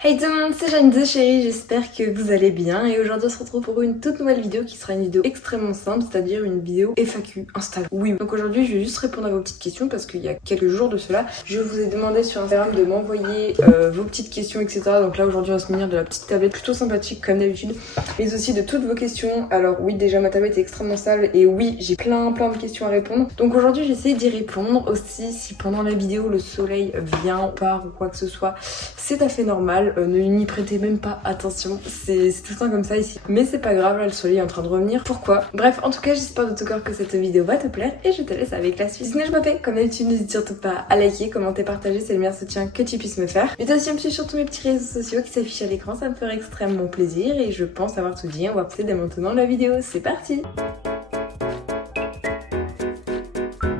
Hey tout le monde, c'est Jeanne de Chérie, j'espère que vous allez bien et aujourd'hui on se retrouve pour une toute nouvelle vidéo qui sera une vidéo extrêmement simple, c'est-à-dire une vidéo FAQ Instagram. Oui, donc aujourd'hui je vais juste répondre à vos petites questions parce qu'il y a quelques jours de cela, je vous ai demandé sur Instagram de m'envoyer vos petites questions, etc. Donc là aujourd'hui on va se munir de la petite tablette plutôt sympathique comme d'habitude, mais aussi de toutes vos questions. Alors oui, déjà ma tablette est extrêmement sale et oui, j'ai plein de questions à répondre. Donc aujourd'hui j'essaie d'y répondre aussi. Si pendant la vidéo le soleil vient, part ou quoi que ce soit, c'est à fait normal. Ne n'y prêtez même pas attention, c'est tout le temps comme ça ici. Mais c'est pas grave, là le soleil est en train de revenir. Pourquoi? Bref, en tout cas j'espère de tout cœur que cette vidéo va te plaire et je te laisse avec la suite. Sinon je m'appelle, comme d'habitude n'hésite surtout pas à liker, commenter, partager, c'est le meilleur soutien que tu puisses me faire. Mais aussi me suivre sur tous mes petits réseaux sociaux qui s'affichent à l'écran, ça me ferait extrêmement plaisir et je pense avoir tout dit. On va passer dès maintenant la vidéo, c'est parti!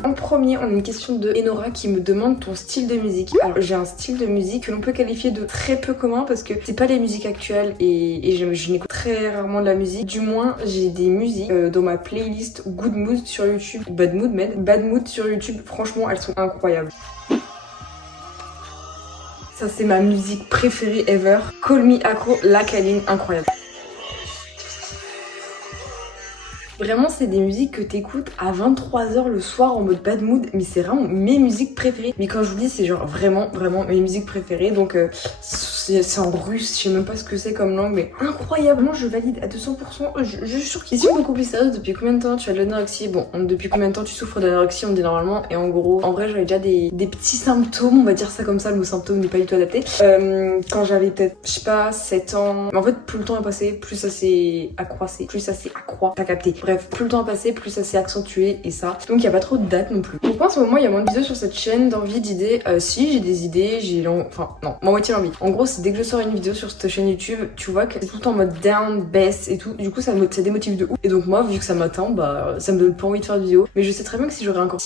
En premier, on a une question de Enora qui me demande ton style de musique. Alors j'ai un style de musique que l'on peut qualifier de très peu commun parce que c'est pas les musiques actuelles et je n'écoute très rarement de la musique. Du moins j'ai des musiques dans ma playlist Good Mood sur YouTube, Bad Mood sur YouTube, franchement elles sont incroyables. Ça c'est ma musique préférée ever. Call Me Accro, La Caline, incroyable. Vraiment, c'est des musiques que t'écoutes à 23h le soir en mode bad mood, mais c'est vraiment mes musiques préférées. Mais quand je vous dis, c'est genre vraiment mes musiques préférées. Donc c'est en russe, je sais même pas ce que c'est comme langue, mais incroyablement, je valide à 200%. Je suis sûre qu'ils sont beaucoup plus sérieuses. Depuis combien de temps tu as de l'anorexie? Bon, depuis combien de temps tu souffres d'anorexie, on dit normalement. Et en gros, en vrai, j'avais déjà des petits symptômes, on va dire ça comme ça, le mot symptôme n'est pas du tout adapté. Quand j'avais peut-être, je sais pas, 7 ans. Mais en fait, plus le temps a passé, plus ça s'est accroissé, plus ça s'est accroît, t'as capté. Bref, plus le temps a passé, plus ça s'est accentué et ça. Donc il n'y a pas trop de dates non plus. Donc moi en ce moment il y a moins de vidéos sur cette chaîne, d'envie, d'idées. Si j'ai des idées, enfin non, ma moitié l'envie. En gros c'est dès que je sors une vidéo sur cette chaîne YouTube, tu vois que c'est tout le temps en mode down, baisse et tout. Du coup ça démotive de ouf. Et donc moi vu que ça m'atteint, bah ça me donne pas envie de faire de vidéos. Mais je sais très bien que si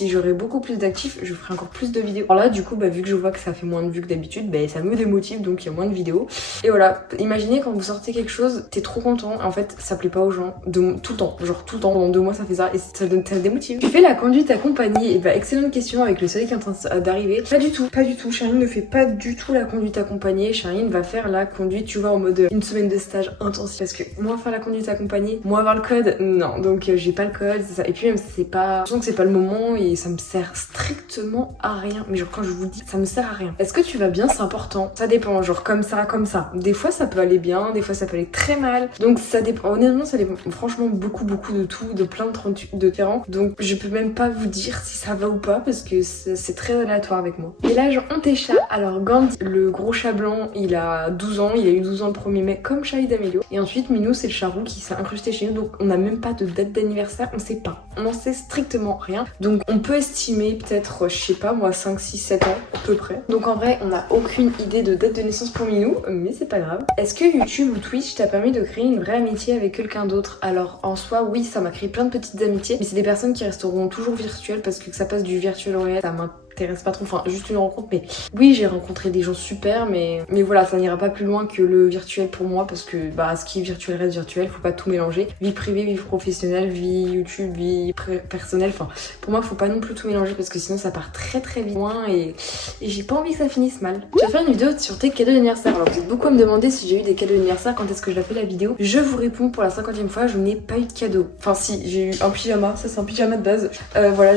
j'aurais beaucoup plus d'actifs, je ferai encore plus de vidéos. Alors là du coup bah vu que je vois que ça fait moins de vues que d'habitude, bah ça me démotive donc il y a moins de vidéos. Et voilà, imaginez quand vous sortez quelque chose, t'es trop content, en fait ça plaît pas aux gens tout le temps, genre tout le temps, pendant 2 mois ça fait ça et ça démotive. Tu fais la conduite accompagnée, et bah excellente question avec le soleil qui est en train d'arriver. Pas du tout, Charline ne fait pas du tout la conduite accompagnée, Charline va faire la conduite, tu vois, en mode une semaine de stage intensif. Parce que moi faire la conduite accompagnée, moi avoir le code, non, donc j'ai pas le code, c'est ça. Et puis même c'est pas, je sens que c'est pas le moment et ça me sert strictement à rien. Mais genre quand je vous dis, ça me sert à rien. Est-ce que tu vas bien? C'est important. Ça dépend, genre comme ça. Des fois ça peut aller bien, des fois ça peut aller très mal. Donc ça dépend, honnêtement ça dépend franchement beaucoup de tout, de plein de différents. Donc je peux même pas vous dire si ça va ou pas parce que c'est très aléatoire avec moi. Et là on tes chats. Alors Gandhi, le gros chat blanc, il a 12 ans, il a eu 12 ans le 1er mai comme Charlie d'Amelio. Et ensuite Minou c'est le chat roux qui s'est incrusté chez nous, donc on n'a même pas de date d'anniversaire, on sait pas. On n'en sait strictement rien. Donc on peut estimer peut-être, je sais pas moi, 5, 6, 7 ans à peu près. Donc en vrai on n'a aucune idée de date de naissance pour Minou, mais c'est pas grave. Est-ce que YouTube ou Twitch t'a permis de créer une vraie amitié avec quelqu'un d'autre? Alors en soi oui, ça m'a créé plein de petites amitiés, mais c'est des personnes qui resteront toujours virtuelles parce que ça passe du virtuel au réel, ça m'intéresse pas trop, enfin juste une rencontre. Mais oui, j'ai rencontré des gens super, mais voilà, ça n'ira pas plus loin que le virtuel pour moi parce que bah ce qui est virtuel reste virtuel, faut pas tout mélanger. Vie privée, vie professionnelle, vie YouTube, vie personnelle, enfin pour moi faut pas non plus tout mélanger parce que sinon ça part très vite loin et j'ai pas envie que ça finisse mal. Je vais faire une vidéo sur tes cadeaux d'anniversaire. Alors vous êtes beaucoup à me demander si j'ai eu des cadeaux d'anniversaire, quand est-ce que je la fais la vidéo. Je vous réponds pour la 50e fois, je n'ai pas eu de cadeau. Enfin si, j'ai eu un pyjama, ça c'est un pyjama de base. Voilà,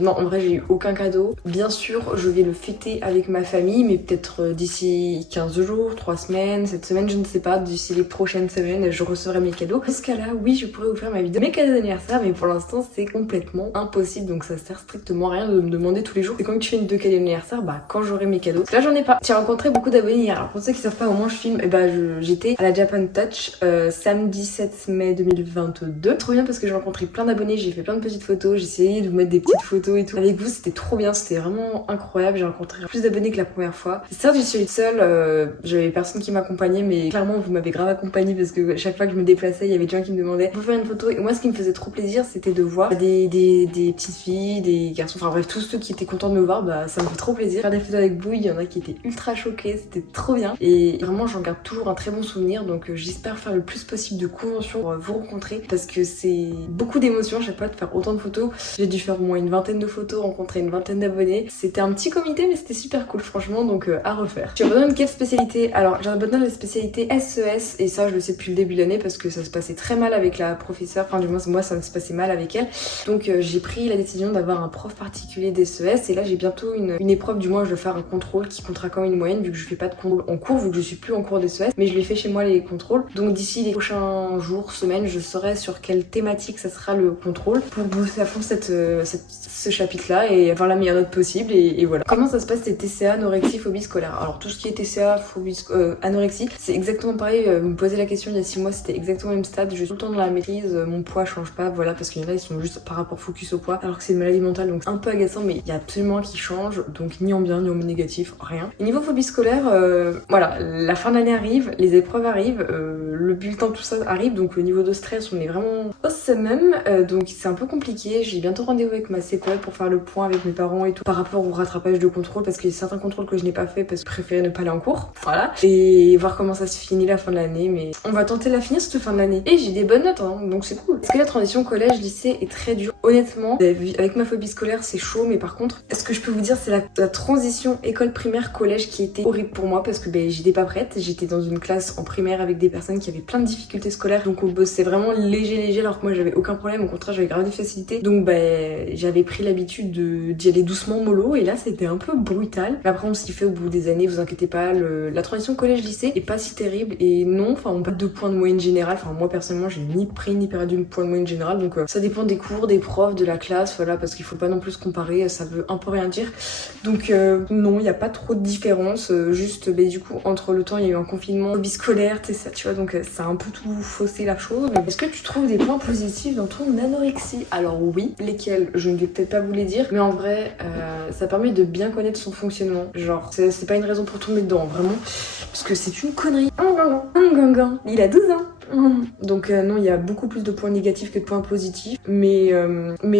non en vrai j'ai eu aucun cadeau. Bien sûr je vais le fêter avec ma famille, mais peut-être d'ici 15 jours, 3 semaines, cette semaine je ne sais pas, d'ici les prochaines semaines je recevrai mes cadeaux. Dans ce cas là oui je pourrais vous faire ma vidéo mes cadeaux d'anniversaire, mais pour l'instant c'est complètement impossible, donc ça sert strictement à rien de me demander tous les jours. Et quand tu fais une de cadeaux d'anniversaire, bah quand j'aurai mes cadeaux. Parce que là j'en ai pas. J'ai rencontré beaucoup d'abonnés hier. Alors pour ceux qui savent pas, au moins je filme, et bah j'étais à la Japan Touch samedi 7 mai 2022. Trop bien parce que j'ai rencontré plein d'abonnés, j'ai fait plein de petites photos, j'ai essayé de vous mettre des petites photos et tout. Avec vous c'était trop bien, c'était vraiment incroyable, j'ai rencontré plus d'abonnés que la première fois. Certes j'y suis allée seule, j'avais personne qui m'accompagnait, mais clairement vous m'avez grave accompagnée parce que chaque fois que je me déplaçais, il y avait des gens qui me demandaient pour faire une photo. Et moi ce qui me faisait trop plaisir c'était de voir des petites filles, des garçons, enfin bref tous ceux qui étaient contents de me voir, bah ça me fait trop plaisir. Faire des photos avec vous, il y en a qui étaient ultra choqués, c'était trop bien. Et vraiment j'en garde toujours un très bon souvenir, donc j'espère faire le plus possible de conventions pour vous rencontrer parce que c'est beaucoup d'émotions à chaque fois de faire autant de photos. J'ai dû faire au moins une vingtaine de photos, rencontrer une vingtaine d'abonnés. année. C'était un petit comité mais c'était super cool franchement, donc à refaire. Tu abandonnes quelle spécialité? Alors j'abandonne la spécialité SES et ça je le sais depuis le début de l'année parce que ça se passait très mal avec la professeure, enfin du moins moi ça se passait mal avec elle. Donc j'ai pris la décision d'avoir un prof particulier d'SES et là j'ai bientôt une épreuve, du moins je vais faire un contrôle qui comptera quand même une moyenne vu que je fais pas de contrôle en cours, vu que je suis plus en cours d'SES, mais je les fais chez moi les contrôles. Donc d'ici les prochains jours, semaines, je saurai sur quelle thématique ça sera le contrôle pour booster à fond ce chapitre-là et avoir la meilleure note possible et voilà. Comment ça se passe tes TCA, anorexie, phobie scolaire? Alors tout ce qui est TCA, phobie, anorexie, c'est exactement pareil. Vous me posez la question il y a 6 mois, c'était exactement le même stade. Je suis tout le temps dans la maîtrise, mon poids change pas, voilà, parce qu'il y en a ils sont juste par rapport focus au poids, alors que c'est une maladie mentale, donc c'est un peu agaçant, mais il y a absolument rien qui change, donc ni en bien ni en négatif, rien. Et niveau phobie scolaire, voilà, la fin d'année arrive, les épreuves arrivent, le bulletin, tout ça arrive, donc le niveau de stress, on est vraiment au summum, donc c'est un peu compliqué. J'ai bientôt rendez-vous avec ma CPE pour faire le point avec mes parents et tout par rapport au rattrapage de contrôle, parce qu'il y a certains contrôles que je n'ai pas fait parce que je préférais ne pas aller en cours, voilà, et voir comment ça se finit la fin de l'année, mais on va tenter de la finir cette fin de l'année. Et j'ai des bonnes notes, hein, donc c'est cool. Est-ce que la transition collège-lycée est très dure? Honnêtement, avec ma phobie scolaire, c'est chaud, mais par contre, est-ce que je peux vous dire, c'est la transition école primaire collège qui était horrible pour moi parce que j'étais pas prête. J'étais dans une classe en primaire avec des personnes qui avaient plein de difficultés scolaires, donc on bossait vraiment léger alors que moi j'avais aucun problème, au contraire j'avais grave des facilités, donc j'avais pris l'habitude d'y aller doucement mollo et là c'était un peu brutal. Mais après on s'y fait au bout des années, vous inquiétez pas, la transition collège-lycée est pas si terrible et non, enfin on pas 2 points de moyenne générale, enfin moi personnellement j'ai ni pris ni perdu une point de moyenne générale, donc ça dépend des cours, des profs, de la classe, voilà, parce qu'il faut pas non plus se comparer, ça veut un peu rien dire. Donc non, il n'y a pas trop de différence, juste du coup entre le temps il y a eu un confinement, phobie scolaire, ça, tu vois, donc ça a un peu tout faussé la chose. Est-ce que tu trouves des points positifs dans ton anorexie? Alors oui, lesquels je ne vais peut-être pas vous les dire, mais en vrai ça permet de bien connaître son fonctionnement, genre c'est pas une raison pour tomber dedans, vraiment, parce que c'est une connerie. Il a 12 ans. Donc non, il y a beaucoup plus de points négatifs que de points positifs, mais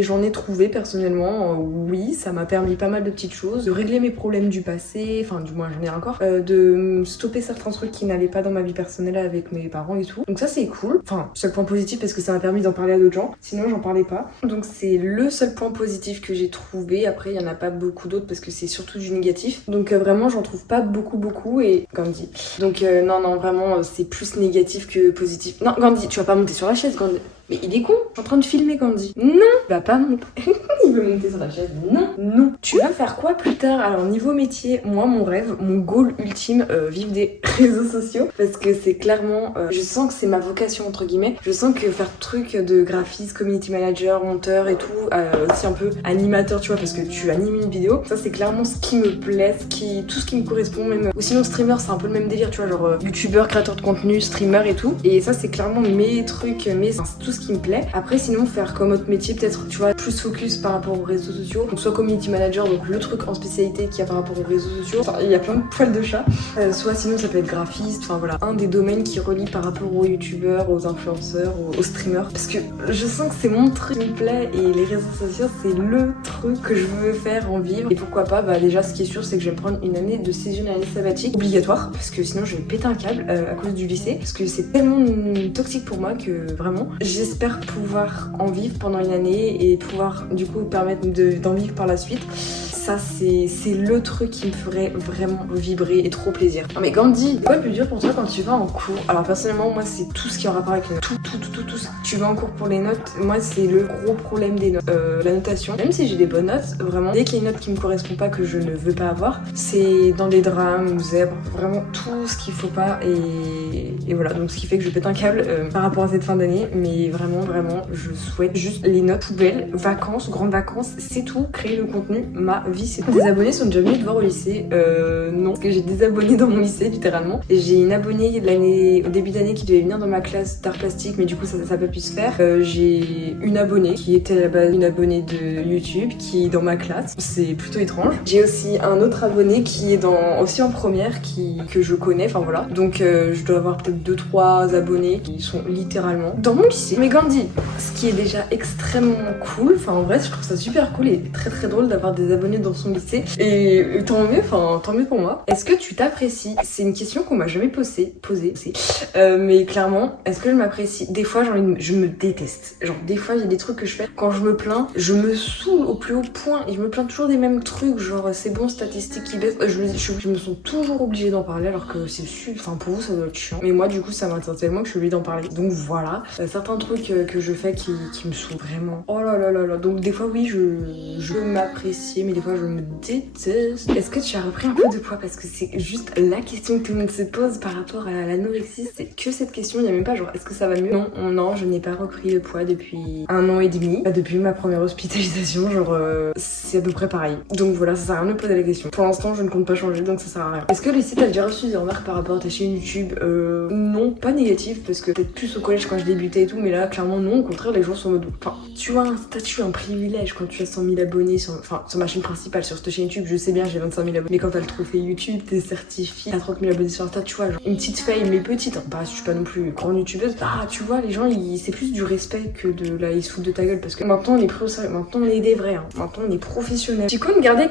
j'en ai trouvé personnellement, oui, ça m'a permis pas mal de petites choses, de régler mes problèmes du passé, enfin du moins j'en ai encore, de stopper certains trucs qui n'allaient pas dans ma vie personnelle avec mes parents et tout, donc ça c'est cool, enfin seul point positif parce que ça m'a permis d'en parler à d'autres gens, sinon j'en parlais pas, donc c'est le seul point positif que j'ai trouvé. Après il y en a pas beaucoup d'autres parce que c'est surtout du négatif, donc vraiment j'en trouve pas beaucoup et Gandhi, donc non vraiment c'est plus négatif que positif. Non, Gandhi, tu vas pas monter sur la chaise, Gandhi. Mais il est con, je suis en train de filmer Gandhi. Non, il va pas monter. Il veut monter sur la chaise. Non. Tu vas faire quoi plus tard? Alors niveau métier, moi mon rêve, mon goal ultime, vivre des réseaux sociaux. Parce que c'est clairement, je sens que c'est ma vocation entre guillemets. Je sens que faire truc de graphiste, community manager, monteur et tout, aussi un peu animateur, tu vois, parce que tu animes une vidéo. Ça c'est clairement ce qui me plaît, tout ce qui me correspond même. Ou sinon streamer, c'est un peu le même délire, tu vois, genre youtubeur, créateur de contenu, streamer et tout. Et ça c'est clairement mes trucs, c'est tout ce qui me plaît. Après sinon faire comme autre métier peut-être, tu vois, plus focus par rapport aux réseaux sociaux, donc soit community manager, donc le truc en spécialité qu'il y a par rapport aux réseaux sociaux, enfin, il y a plein de poils de chat, soit sinon ça peut être graphiste, enfin voilà, un des domaines qui relie par rapport aux youtubeurs, aux influenceurs, aux streamers, parce que je sens que c'est mon truc qui me plaît et les réseaux sociaux c'est le truc que je veux faire, en vivre, et pourquoi pas, déjà ce qui est sûr c'est que je vais me prendre une année de césure, une année sabbatique obligatoire, parce que sinon je vais péter un câble à cause du lycée, parce que c'est tellement toxique pour moi que vraiment j'espère pouvoir en vivre pendant une année et pouvoir du coup permettre d'en vivre par la suite. Ça c'est le truc qui me ferait vraiment vibrer et trop plaisir. Non mais Gandhi, c'est quoi le plus dur pour toi quand tu vas en cours? Alors personnellement moi c'est tout ce qui est en rapport avec les notes, tout. Tu vas en cours pour les notes, moi c'est le gros problème des notes, la notation. Même si j'ai des bonnes notes, vraiment dès qu'il y a une note qui me correspond pas, que je ne veux pas avoir, c'est dans des drames ou zèbres, vraiment tout ce qu'il faut pas, et voilà, donc ce qui fait que je pète un câble par rapport à cette fin d'année, mais vraiment je souhaite juste les notes poubelles, vacances, grandes vacances, c'est tout, créer le contenu, ma vie c'est tout. Des abonnés sont déjà venus te voir au lycée? Non, parce que j'ai des abonnés dans mon lycée littéralement, et j'ai une abonnée au début d'année qui devait venir dans ma classe d'art plastique, mais du coup ça n'a pas pu se faire. J'ai une abonnée qui était à la base une abonnée de YouTube qui est dans ma classe, c'est plutôt étrange. J'ai aussi un autre abonné qui est aussi en première, que je connais, enfin voilà, donc je dois avoir peut-être que 2-3 abonnés qui sont littéralement dans mon lycée. Mais Gandhi, ce qui est déjà extrêmement cool, enfin en vrai je trouve ça super cool et très très drôle d'avoir des abonnés dans son lycée et tant mieux pour moi. Est-ce que tu t'apprécies? C'est une question qu'on m'a jamais posée, mais clairement, est-ce que je m'apprécie? Des fois je me déteste, genre des fois il y a des trucs que je fais, quand je me plains, je me saoule au plus haut point et je me plains toujours des mêmes trucs, genre c'est bon, statistiques qui baissent, je me sens toujours obligée d'en parler alors que c'est enfin pour vous ça doit être chiant, mais moi du coup ça m'intéresse tellement que je suis obligée d'en parler. Donc voilà, certains trucs que je fais qui me saoulent vraiment. Oh là là là là. Donc des fois oui je m'apprécie, mais des fois je me déteste. Est-ce que tu as repris un peu de poids? Parce que c'est juste la question que tout le monde se pose par rapport à l'anorexie, c'est que cette question, il n'y a même pas genre est-ce que ça va mieux? Non, je n'ai pas repris de poids depuis 1 an et demi. Depuis ma première hospitalisation, genre c'est à peu près pareil. Donc voilà, ça sert à rien de me poser la question. Pour l'instant, je ne compte pas changer, donc ça sert à rien. Est-ce que Lucie, t'as déjà reçu des remarques par rapport à ta chaîne YouTube? Non, pas négatif, parce que peut-être plus au collège quand je débutais et tout, mais là, clairement non, au contraire, les gens sont en mode... Enfin, tu as un statut, un privilège quand tu as 100 000 abonnés sur ma chaîne principale, sur cette chaîne YouTube, je sais bien, j'ai 25 000 abonnés, mais quand t'as le trophée YouTube, t'es certifié, t'as 30 000 abonnés sur Insta, tu vois, genre, une petite fame, mais petite, hein, je suis pas non plus grande youtubeuse, tu vois, les gens, c'est plus du respect que de là, ils se foutent de ta gueule, parce que maintenant, on est pris au sérieux, maintenant, on est des vrais, hein. Maintenant, on est professionnels. Tu comptes garder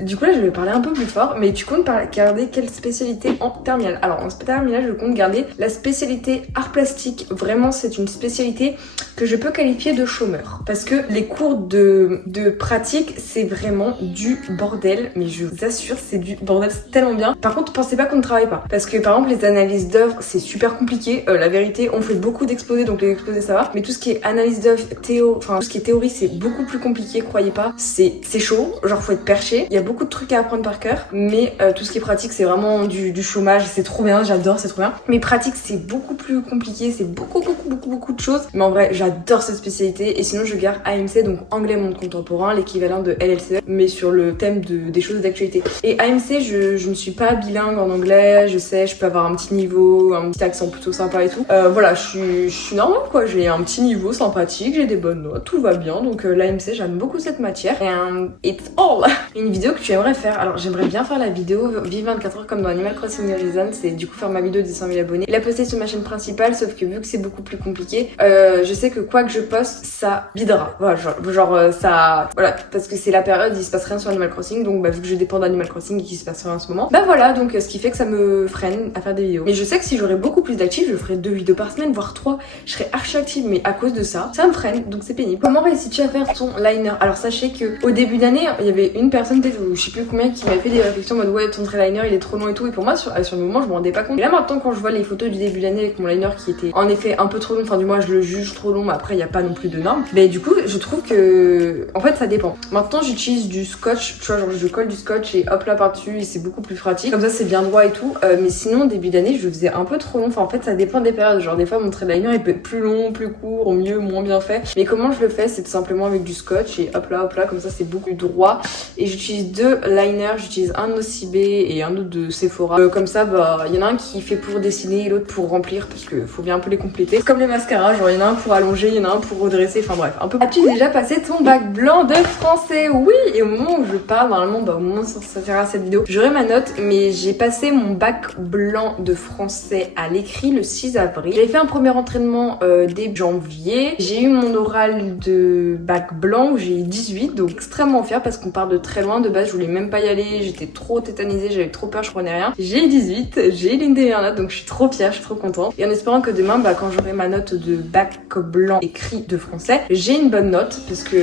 du coup, là, je vais parler un peu plus fort, mais tu comptes garder quelle spécialité en terminale? Alors, en terminale, je compte garder la spécialité art plastique. Vraiment, c'est une spécialité que je peux qualifier de chômeur, parce que les cours de pratique, c'est vraiment du bordel, mais je vous assure, c'est du bordel, c'est tellement bien. Par contre, pensez pas qu'on ne travaille pas, parce que par exemple, les analyses d'œuvres, c'est super compliqué. La vérité, on fait beaucoup d'exposés, donc les exposés, ça va, mais tout ce qui est analyse d'œuvres, tout ce qui est théorie, c'est beaucoup plus compliqué, croyez pas. C'est chaud, genre faut être perché. Il y a beaucoup de trucs à apprendre par cœur, mais tout ce qui est pratique, c'est vraiment du chômage. C'est trop bien, j'adore, c'est trop bien. Mais pratique, c'est beaucoup plus compliqué, c'est beaucoup de choses. Mais en vrai, j'adore cette spécialité. Et sinon, je garde AMC, donc anglais monde contemporain, l'équivalent de LLCE, mais sur le thème des choses d'actualité. Et AMC, je ne suis pas bilingue en anglais, je sais, je peux avoir un petit niveau, un petit accent plutôt sympa et tout. Voilà, je suis normale quoi, j'ai un petit niveau sympathique, j'ai des bonnes notes, tout va bien. Donc l'AMC, j'aime beaucoup cette matière. And it's all. Une vidéo que tu aimerais faire. Alors j'aimerais bien faire la vidéo Vive 24 heures comme dans Animal Crossing Horizon, c'est du coup faire ma vidéo de 100 000 abonnés et la poster sur ma chaîne principale, sauf que vu que c'est beaucoup plus compliqué, je sais que quoi que je poste, ça bidera. Voilà, genre ça... Voilà, parce que c'est la période, il se passe rien sur Animal Crossing, donc vu que je dépends d'Animal Crossing et qu'il se passe rien en ce moment, voilà, donc ce qui fait que ça me freine à faire des vidéos. Mais je sais que si j'aurais beaucoup plus d'actifs, je ferais 2 vidéos par semaine, voire 3, je serais archi active, mais à cause de ça me freine, donc c'est pénible. Comment réussis-tu à faire ton liner? Alors sachez que au début d'année, il y avait une personne, peut-être, je sais plus combien, qui m'avait fait des réflexions en mode ouais, ton trait liner il est trop long et tout, et pour moi sur le moment je me rendais pas compte. Et là maintenant quand je vois les photos du début d'année avec mon liner qui était en effet un peu trop long, enfin du moins je le juge trop long, mais après il y a pas non plus de normes, mais du coup je trouve que en fait ça dépend. Maintenant j'utilise du scotch, tu vois, genre je colle du scotch et hop là par dessus et c'est beaucoup plus pratique, comme ça c'est bien droit et tout, mais sinon début d'année je faisais un peu trop long, enfin en fait ça dépend des périodes, genre des fois mon trait liner il peut être plus long, plus court, mieux, moins bien fait, mais comment je le fais, c'est tout simplement avec du scotch et hop là, comme ça c'est beaucoup plus droit. Et j'utilise 2 liners, j'utilise un de Nocibé et un autre de Sephora, comme ça il y en a un qui fait pour dessiner et l'autre pour remplir, parce que faut bien un peu les compléter, comme les mascaras, genre il y en a un pour allonger, il y en a un pour redresser, enfin bref, un peu. As-tu déjà passé ton bac blanc de français? Oui, et au moment où je parle, normalement au moment où ça sortira cette vidéo, j'aurai ma note, mais j'ai passé mon bac blanc de français à l'écrit le 6 avril. J'avais fait un premier entraînement début janvier, j'ai eu mon oral de bac blanc où j'ai eu 18, donc extrêmement fière parce qu'on part de très loin. De base je voulais même pas y aller, j'étais trop tétanisée, j'avais trop peur, je prenais rien. J'ai eu 18, j'ai eu l'une des meilleures notes, donc je suis trop fière, je suis trop contente. Et en espérant que demain, quand j'aurai ma note de bac blanc écrit de français, j'ai une bonne note, parce que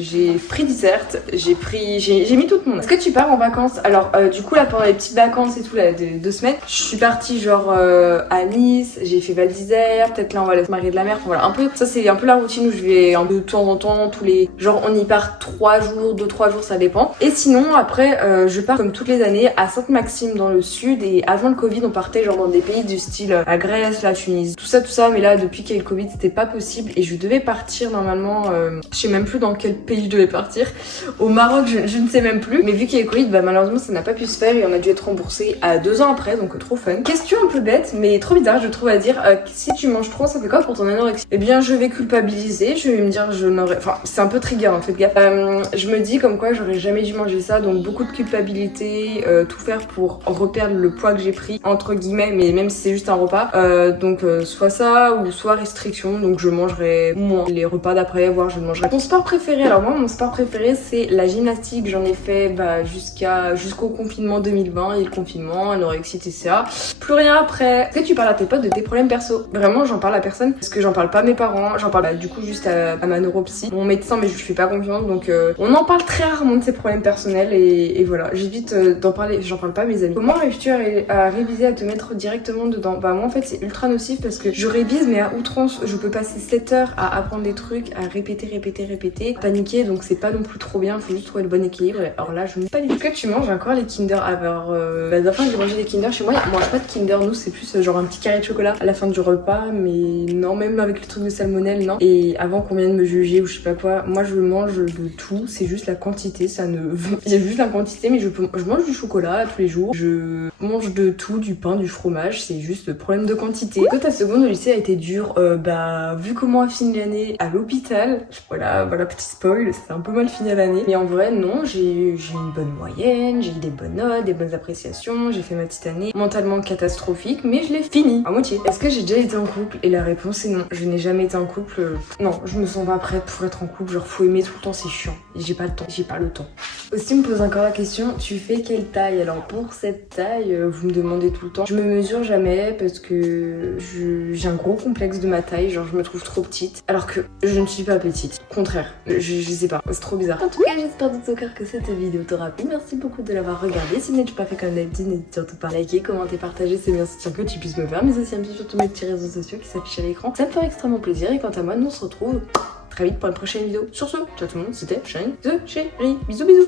j'ai pris dissert, j'ai mis toute mon note. Est-ce que tu pars en vacances? Alors du coup là pendant les petites vacances et tout là de 2 semaines, je suis partie genre à Nice, j'ai fait Val d'Isère, peut-être là on va aller se marier de la mer, enfin, voilà un peu, ça c'est un peu la routine où je vais un peu de temps en temps, genre on y part 3 jours, 2-3 jours, ça dépend. Et sinon après je pars comme toutes les années à Sainte-Maxime dans le sud, et avant le Covid on partait genre dans des pays du style la Grèce, la Tunisie, tout ça, mais là depuis qu'il y a eu le Covid c'était pas possible et je devais partir normalement, je sais même plus dans quel pays je devais partir, au Maroc, je ne sais même plus, mais vu qu'il y a eu le Covid, malheureusement ça n'a pas pu se faire et on a dû être remboursé à 2 ans après, donc trop fun. Question un peu bête mais trop bizarre je trouve à dire, si tu manges trop ça fait quoi pour ton anorexie? Eh bien je vais culpabiliser, je vais me dire enfin c'est un peu trigger en fait gaffe, je me dis comme quoi j'aurais jamais dû manger ça, donc beaucoup de culpabilité, tout faire pour reperdre le poids que j'ai pris entre guillemets, mais même si c'est juste un repas. Donc soit ça ou soit restriction, donc je mangerai moins les repas d'après, voire je mangerai. Mon sport préféré, alors moi mon sport préféré c'est la gymnastique. J'en ai fait jusqu'au confinement 2020 et le confinement, anorexie, TCA. Plus rien après. Est-ce que tu parles à tes potes de tes problèmes perso? Vraiment j'en parle à personne parce que j'en parle pas à mes parents, j'en parle du coup juste à ma neuropsy, mon médecin, mais je lui fais pas confiance, donc on en parle très rarement de ses problèmes personnels et voilà, j'évite d'en parler, j'en parle pas à mes amis. Comment arrives-tu à réviser, à te mettre directement dedans? Bah moi en fait c'est ultra nocif parce que je révise mais à outrance, je peux passer 7 heures à apprendre des trucs, à répéter, paniquer, donc c'est pas non plus trop bien, faut juste trouver le bon équilibre. Alors là je ne sais pas du tout. Est-ce que tu manges encore les Kinder? Alors la dernière fois j'ai mangé des Kinder chez moi, on mange pas de Kinder, nous c'est plus genre un petit carré de chocolat à la fin du repas, mais non, même avec le truc de salmonelle, non. Et avant qu'on vienne me juger ou je sais pas quoi, moi je mange de tout, c'est juste la quantité, ça ne... Il y a juste la quantité, mais je mange du chocolat tous les jours, je mange de tout, du pain, du fromage, c'est juste le problème de quantité. Toi ta seconde au lycée a été dure, vu comment a fini l'année à l'hôpital, voilà petit spoil, c'était un peu mal fini à l'année, mais en vrai non, j'ai eu une bonne moyenne, j'ai eu des bonnes notes, des bonnes appréciations, j'ai fait ma petite année mentalement catastrophique, mais je l'ai fini à moitié. Est-ce que j'ai déjà été en couple? Et la réponse est non, je n'ai jamais été en couple. Non, je me sens pas prête pour être en couple, genre faut aimer tout le temps, c'est chiant, j'ai pas le temps. Aussi me pose encore la question, tu fais quelle taille? Alors pour cette taille, vous me demandez tout le temps, je me mesure jamais parce que j'ai un gros complexe de ma taille, genre je me trouve trop petite, alors que je ne suis pas petite, au contraire, je sais pas, c'est trop bizarre. En tout cas j'espère de tout cœur que cette vidéo t'aura plu, merci beaucoup de l'avoir regardée, si tu pas fait comme d'habitude, n'hésite surtout pas à liker, commenter, partager, c'est bien soutien que tu puisses me faire, mais aussi un petit peu sur tous mes petits réseaux sociaux qui s'affichent à l'écran, ça me ferait extrêmement plaisir, et quant à moi nous on se retrouve très vite pour une prochaine vidéo. Sur ce, ciao tout le monde, c'était Shine the Chérie, bisous bisous.